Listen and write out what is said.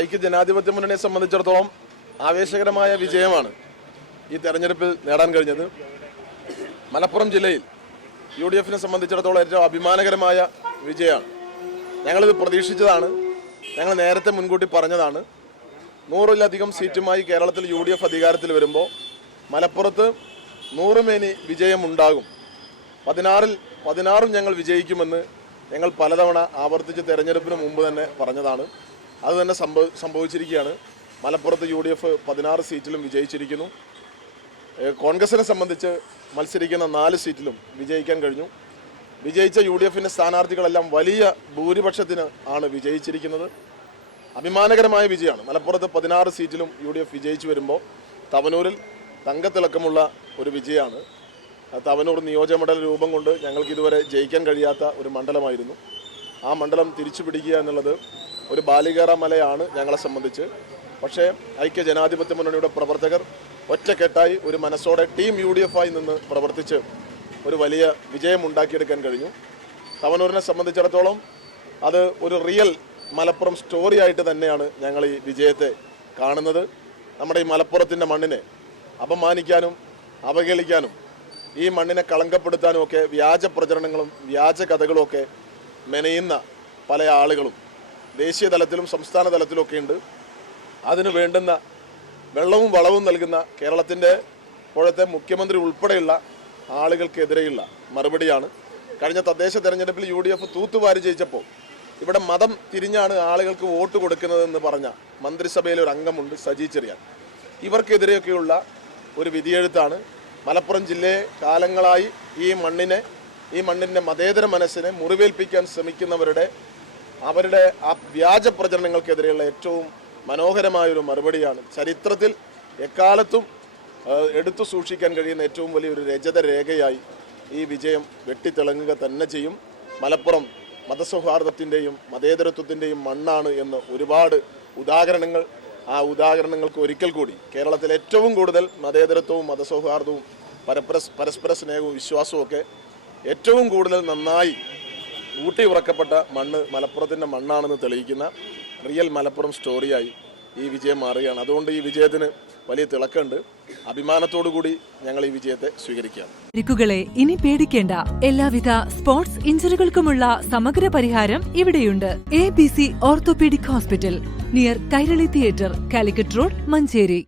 ഐക്യ ജനാധിപത്യ മുന്നണിയെ സംബന്ധിച്ചിടത്തോളം ആവേശകരമായ വിജയമാണ് ഈ തെരഞ്ഞെടുപ്പിൽ നേടാൻ കഴിഞ്ഞത്. മലപ്പുറം ജില്ലയിൽ UDF-നെ സംബന്ധിച്ചിടത്തോളം ഏറ്റവും അഭിമാനകരമായ വിജയമാണ്. ഞങ്ങളിത് പ്രതീക്ഷിച്ചതാണ്, ഞങ്ങൾ നേരത്തെ മുൻകൂട്ടി പറഞ്ഞതാണ്. 100-ലധികം സീറ്റുമായി കേരളത്തിൽ UDF അധികാരത്തിൽ വരുമ്പോൾ മലപ്പുറത്ത് 100 മേനി വിജയമുണ്ടാകും. 16 ഞങ്ങൾ വിജയിക്കുമെന്ന് ഞങ്ങൾ പലതവണ ആവർത്തിച്ച് തെരഞ്ഞെടുപ്പിന് മുമ്പ് തന്നെ പറഞ്ഞതാണ്. അത് തന്നെ സംഭവിച്ചിരിക്കുകയാണ്. മലപ്പുറത്ത് UDF 16 സീറ്റിലും വിജയിച്ചിരിക്കുന്നു. കോൺഗ്രസിനെ സംബന്ധിച്ച് മത്സരിക്കുന്ന 4 സീറ്റിലും വിജയിക്കാൻ കഴിഞ്ഞു. വിജയിച്ച UDF-ൻ്റെ സ്ഥാനാർത്ഥികളെല്ലാം വലിയ ഭൂരിപക്ഷത്തിന് ആണ് വിജയിച്ചിരിക്കുന്നത്. അഭിമാനകരമായ വിജയമാണ്. മലപ്പുറത്ത് 16 സീറ്റിലും UDF വിജയിച്ചു വരുമ്പോൾ തവനൂരിൽ തങ്കത്തിളക്കമുള്ള ഒരു വിജയമാണ്. തവനൂർ നിയോജകമണ്ഡല രൂപം കൊണ്ട് ഞങ്ങൾക്ക് ഇതുവരെ ജയിക്കാൻ കഴിയാത്ത ഒരു മണ്ഡലമായിരുന്നു. ആ മണ്ഡലം തിരിച്ചു പിടിക്കുക എന്നുള്ളത് ഒരു ബാലികേറ മലയാണ് ഞങ്ങളെ സംബന്ധിച്ച്. പക്ഷേ ഐക്യ ജനാധിപത്യ മുന്നണിയുടെ പ്രവർത്തകർ ഒറ്റക്കെട്ടായി ഒരു മനസ്സോടെ ടീം UDF-ആയി നിന്ന് പ്രവർത്തിച്ച് ഒരു വലിയ വിജയം ഉണ്ടാക്കിയെടുക്കാൻ കഴിഞ്ഞു. തവനൂരിനെ സംബന്ധിച്ചിടത്തോളം അത് ഒരു റിയൽ മലപ്പുറം സ്റ്റോറി ആയിട്ട് തന്നെയാണ് ഞങ്ങൾ ഈ വിജയത്തെ കാണുന്നത്. നമ്മുടെ ഈ മലപ്പുറത്തിൻ്റെ മണ്ണിനെ അപമാനിക്കാനും അവഹേളിക്കാനും ഈ മണ്ണിനെ കളങ്കപ്പെടുത്താനും ഒക്കെ വ്യാജ പ്രചരണങ്ങളും വ്യാജ കഥകളും ഒക്കെ മെനയുന്ന പല ആളുകളും ദേശീയ തലത്തിലും സംസ്ഥാന തലത്തിലുമൊക്കെ ഉണ്ട്. അതിന് വേണ്ടുന്ന വെള്ളവും വളവും നൽകുന്ന കേരളത്തിൻ്റെ ഇപ്പോഴത്തെ മുഖ്യമന്ത്രി ഉൾപ്പെടെയുള്ള ആളുകൾക്കെതിരെയുള്ള മറുപടിയാണ്. കഴിഞ്ഞ തദ്ദേശ തെരഞ്ഞെടുപ്പിൽ UDF തൂത്തുവാരി ജയിച്ചപ്പോൾ ഇവിടെ മതം തിരിഞ്ഞാണ് ആളുകൾക്ക് വോട്ട് കൊടുക്കുന്നതെന്ന് പറഞ്ഞ മന്ത്രിസഭയിലെ ഒരു അംഗമുണ്ട്, സജി ചെറിയാൻ. ഇവർക്കെതിരെയൊക്കെയുള്ള ഒരു വിധിയെഴുത്താണ്. മലപ്പുറം ജില്ലയെ കാലങ്ങളായി ഈ മണ്ണിൻ്റെ മതേതര മനസ്സിനെ മുറിവേൽപ്പിക്കാൻ ശ്രമിക്കുന്നവരുടെ ആ വ്യാജ പ്രചരണങ്ങൾക്കെതിരെയുള്ള ഏറ്റവും മനോഹരമായൊരു മറുപടിയാണ്. ചരിത്രത്തിൽ എക്കാലത്തും എടുത്തു സൂക്ഷിക്കാൻ കഴിയുന്ന ഏറ്റവും വലിയൊരു രജത രേഖയായി ഈ വിജയം വെട്ടിത്തിളങ്ങുക തന്നെ ചെയ്യും. മലപ്പുറം മതസൗഹാർദ്ദത്തിൻ്റെയും മതേതരത്വത്തിൻ്റെയും മണ്ണാണ് എന്ന് ഒരുപാട് ഉദാഹരണങ്ങൾ, ആ ഉദാഹരണങ്ങൾക്ക് ഒരിക്കൽ കൂടി കേരളത്തിൽ ഏറ്റവും കൂടുതൽ മതേതരത്വവും മതസൗഹാർദ്ദവും പരസ്പര സ്നേഹവും വിശ്വാസവും ഒക്കെ ഏറ്റവും കൂടുതൽ നന്നായി ഊട്ടി ഉറക്കപ്പെട്ട മണ്ണ് മലപ്പുറത്തിൻ്റെ മണ്ണാണെന്ന് തെളിയിക്കുന്ന റിയൽ മലപ്പുറം സ്റ്റോറിയായി ഈ വിജയം മാറുകയാണ്. അതുകൊണ്ട് ഈ വിജയത്തിന് വലിയ തിളക്കമുണ്ട്. അഭിമാനത്തോടു കൂടി ഞങ്ങൾ ഈ വിജയത്തെ സ്വീകരിക്കുകയാണ്. പരിക്കുകളെ ഇനി പേടിക്കേണ്ട. എല്ലാവിധ സ്പോർട്സ് ഇഞ്ചുറികൾക്കുമുള്ള സമഗ്ര പരിഹാരം ഇവിടെയുണ്ട്. ABC orthopaedic hospital, near Kairali theatre, Calicut road, Manjeri.